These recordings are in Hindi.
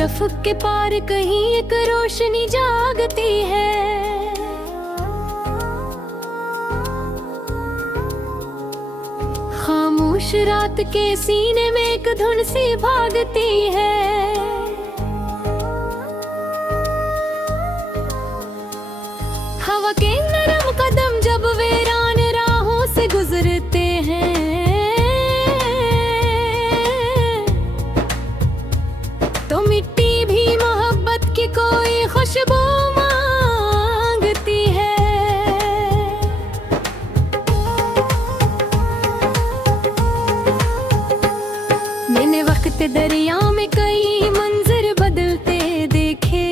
बर्फ के पार कहीं एक रोशनी जागती है। खामोश रात के सीने में एक धुन सी भागती है। हवा के नरम कदम जब वीरान राहों से गुजरते हैं, तो मिट्टी भी मोहब्बत की कोई खुशबू मांगती है। मैंने वक्त दरिया में कई मंजर बदलते देखे,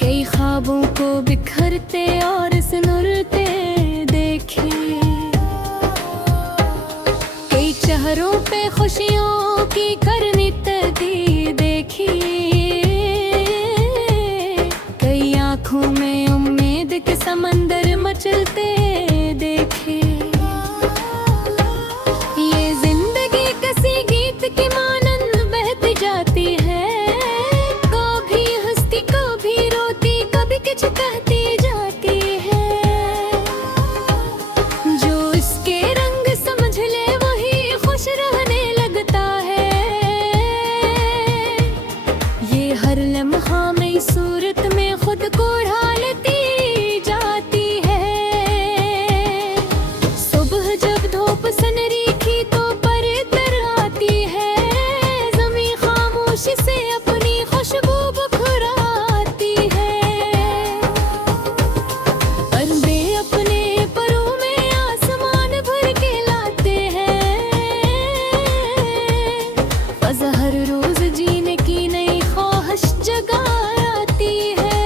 कई ख्वाबों को बिखरते और सिनुरते देखे, कई चेहरों पे खुशियों की करनितगी देखी, कई आंखों में उम्मीद के समंदर मचलते देखे। ये जिंदगी किसी गीत की मानंद बहती जाती है, कभी हंसती कभी रोती कभी कुछ कहती जाती है। जो इसके रंग समझ ले वही खुश रहने लगता है। ये हर लम्हा में सूरत में खुद को ढालती जाती है। सुबह जब धूप सनरीखी तो पर आती है, ज़मीं खामोशी से अपनी खुशबू बखुराती है। अरबे अपने परों में आसमान भर के लाते हैं, फ़ज़ा हर रोज जीने की नई ख्वाहिश जगाती है।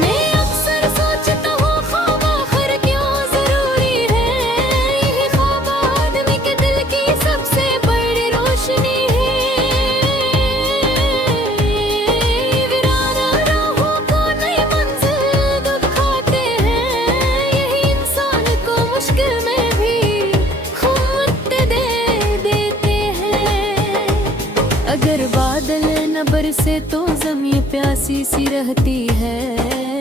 मैं अक्सर सोचता हूँ ख्वाब आखिर क्यों जरूरी है। यही ख्वाब आदमी के दिल की सबसे बड़ी रोशनी है। वीराना राहों को नई मंजिल दिखाते हैं, यही इंसान को मुश्किल में भी हिम्मत दे देते हैं। अगर बादल न बरसे तो ज़मीं प्यासी सी रहती है,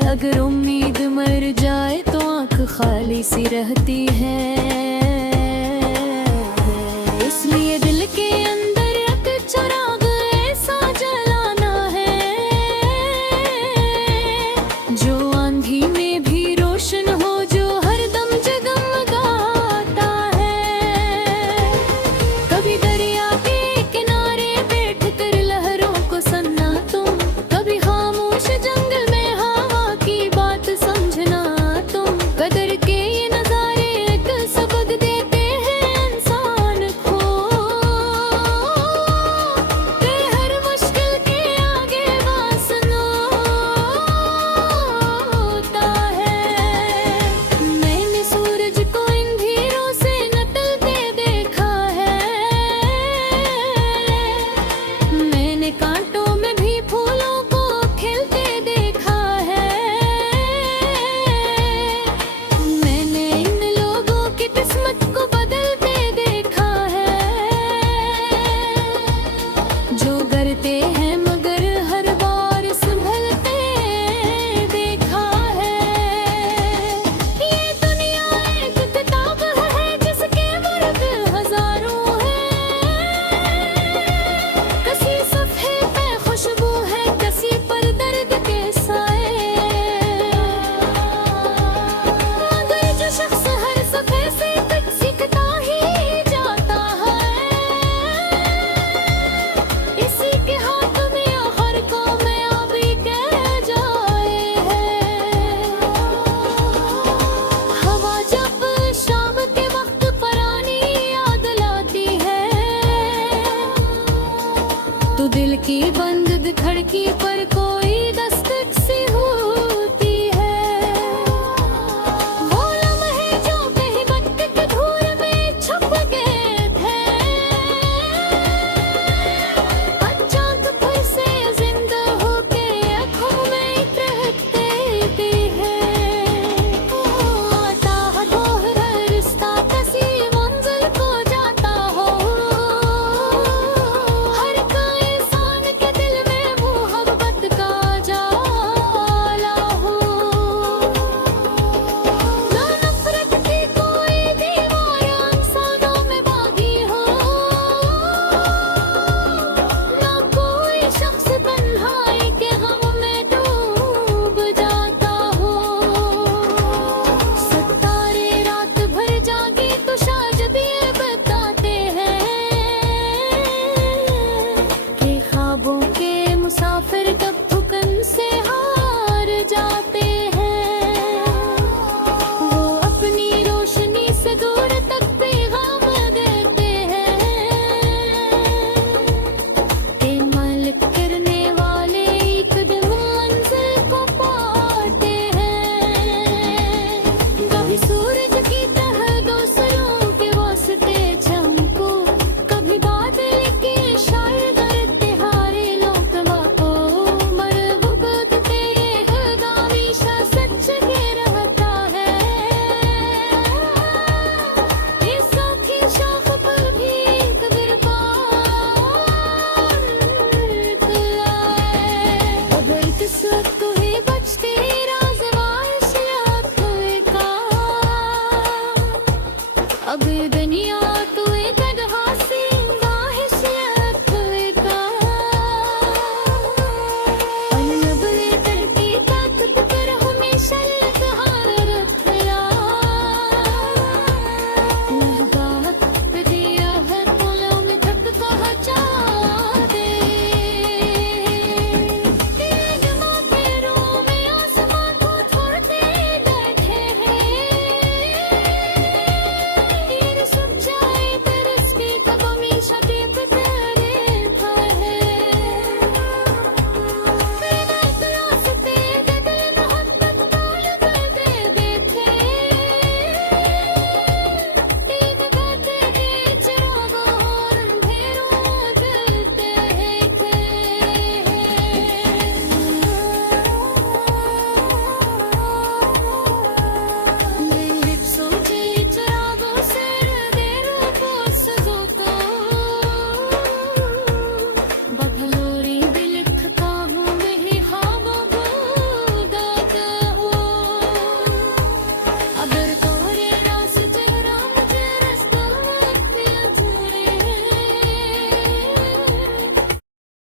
अगर उम्मीद मर जाए तो आँख खाली सी रहती है। इसलिए दिल के अंदर एक चिराग ऐसा जलाना है, जो आंधी में भी रोशन हो, जो हरदम जगमगाता है। कभी दरिया के किनारे बैठ कर लहरों को सुनना तुम, कभी खामोश जंगल में हवा की बात समझना तुम। कदर के ये नजारे एक सबक देते हैं इंसान को, कि हर मुश्किल के आगे वासना होता है। मैंने सूरज को इन धीरों से निकलते देखा है, मैंने कांटों में भी फूलों को खिलते देखा है। मैंने इन लोगों की किस्मत को बदलते देखा है, जो करते हैं मगर हर बार संभलते देखा है। ये दुनिया एक किताब है जिसके वर्ग हजारों हैं, किसी सफ़े पे खुशबू है, किसी पर दर्द के साए। मगर जो शख्स हर सफ़े से कुछ सीखता ही जाता है, इसी के हाथ में आखिर कामयाबी कह जाए है। हवा जब शाम के वक्त पुरानी याद लाती है, तो दिल की बंद खिड़की पर कोई